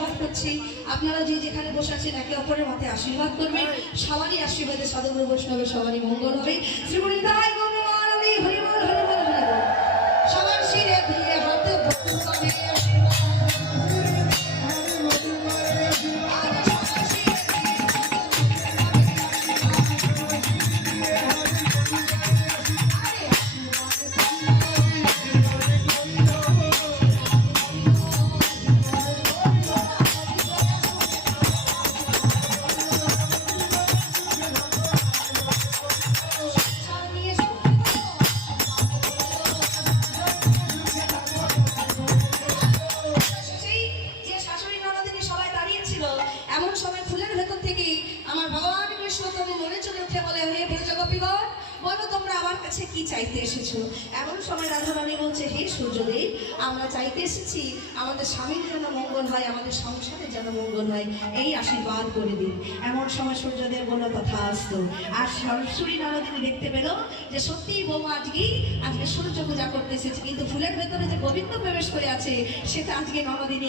আশীর্বাদ করছি। আপনারা যে যেখানে বসে আছেন একে অপরের মাথায় আশীর্বাদ করবেন। সবারই আশীর্বাদে সাধুগুরু বৈষ্ণবের সবারই মঙ্গল হবে। শ্রীমনিদায় গৌরবানন্দে হরি বল হরি বল হরি বল। সবার শিরে ধীরে হাতে ভক্তি করে আশীর্বাদ। এমন সময় ফুলের ভেতর থেকে আমার ভগবান কৃষ্ণ তবে মনে চলে উঠে বলে, হে ব্রজগোপীগণ, বলো তোমরা আমার কাছে কি চাইতে এসেছো? এমন সময় রাধারানী বলছে, হে সূর্যদেব, আমরা চাইতে এসেছি আমাদের স্বামীর যেন মঙ্গল হয়, আমাদের সংসারের যেন মঙ্গল হয়, এই আশীর্বাদ করে দিন। এমন সময় সূর্যদেব বলল, তথাস্তু। আর সরস্বতী নারদিনী দেখতে পেল যে সত্যি বৌমা আজকে সূর্য পূজা করতে এসেছে, কিন্তু ফুলের ভেতরে যে গোবিন্দ প্রবেশ করে আছে সেটা আজকে নরদিনী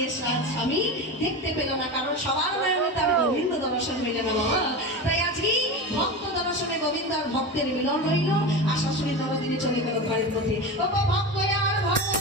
স্বামী দেখতে পেল না, কারণ সবার নয়নে তার গোবিন্দ দর্শন হইলে না বাবা। তাই আজকে ভক্ত দর্শনে গোবিন্দ আর ভক্তের মিলন রইল। আর শাশুড়ি নরদিনী চলে গেল ঘরের পথে। ও ভক্ত আর ভক্ত